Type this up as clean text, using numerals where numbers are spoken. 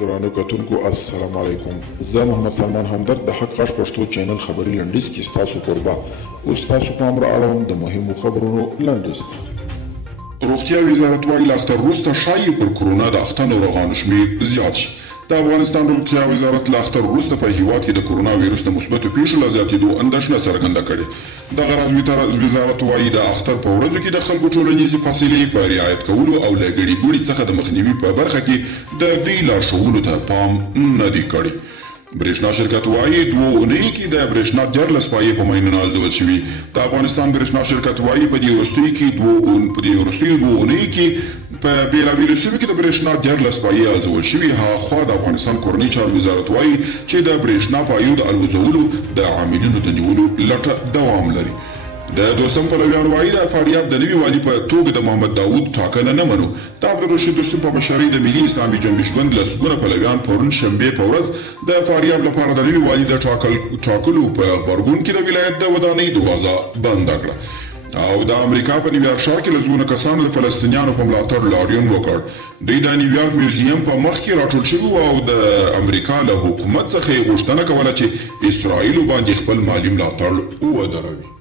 درانو کتونکو السلام علیکم. زه محمد سلمان همدرد د حق غږ پښتو چینل خبري لنډیز کې ستاسو قربا اوس تاسو پام را اړوم د مهمو خبرونو لنډیز. روغتیا وزارت وايي له اختر وروسته ښایي پر کرونا د اخته ناروغانو شمېر زیات شي. د افغانستان روغتیا وزارت له اختر وروسته په هیواد کې د کرونا ویروس د مثبتو پیښو له زیاتېدو اندېښنه څرګنده کړې. دغه راز وزارت وايي د اختر په ورځو کې د خلکو ټولنیزې فاصلې په رعایت کولو او له ګڼې ګوڼې څخه د مخنیوي په برخه کې د دوی لارښوونو ته پام نه دی کړی. برېښنا شرکت وايي 2 اونۍ کې د برېښنا 14 پایې په ماینونه ارزول شوي. د افغانستان برېښنا شرکت وايي په دې وروستیو 2 اونۍ کې په بیلابیلو سیمو کې د برېښنا 14 پایې ارزول شوي. هاخوا د افغانستان کورنۍ چارو وزارت وايي چې د برېښنا پایو د الوزولو د عاملینو د نیولو لټه دوام لري. د دوستم پلویان وايي د فاریاب د نوي والي په توګه د محمد داوود ټاکنه نه منو. د عبدالرشید دوستم په مشرۍ د ملي اسلامي جنبش ګوند لسګونه پلویان پرون شنبې په ورځ د فاریاب لپاره د نوي والي د ټاکلو په غبرګون کې د ولایت د ودانۍ دروازه بنده کړه. او د امریکا په نیویارک ښار کې لسګونه کسانو د فلسطینیانو په ملاتړ لاریون وکړ. دوی د نیویارک میوزیم په مخ کې راټول شوي او د امریکا له حکومت څخه یې غوښتنه کوله چې اسرائیلو باندې خپل مالي ملاتړ ودروي.